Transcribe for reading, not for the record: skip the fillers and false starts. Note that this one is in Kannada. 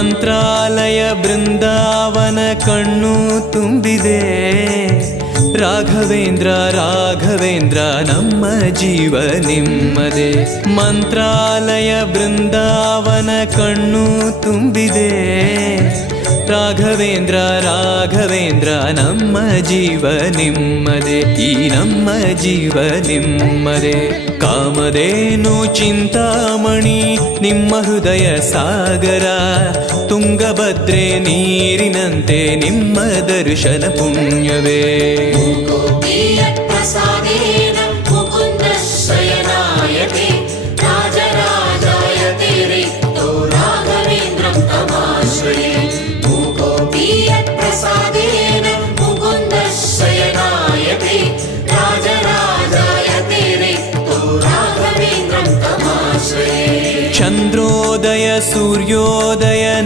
ಮಂತ್ರಾಲಯ ಬೃಂದಾವನ ಕಣ್ಣು ತುಂಬಿದೆ. ರಾಘವೇಂದ್ರ ರಾಘವೇಂದ್ರ ನಮ್ಮ ಜೀವ ನಿಮ್ಮದೆ. ಮಂತ್ರಾಲಯ ಬೃಂದಾವನ ಕಣ್ಣು ತುಂಬಿದೆ. ರಾಘವೇಂದ್ರ ರಾಘವೇಂದ್ರ ನಮ್ಮ ಜೀವ ನಿಮ್ಮದೆ. ಈ ನಮ್ಮ ಜೀವ ನಿಮ್ಮದೆ. ಕಾಮಧೇನು ಚಿಂತಾಮಣಿ ನಿಮ್ಮ ಹೃದಯ ಸಾಗರ. ತುಂಗಭದ್ರೆ ನೀರಿನಂತೆ ನಿಮ್ಮ ದರ್ಶನ ಪುಣ್ಯವೇ. ಚಂದ್ರೋದಯ ಸೂರ್ಯೋದಯ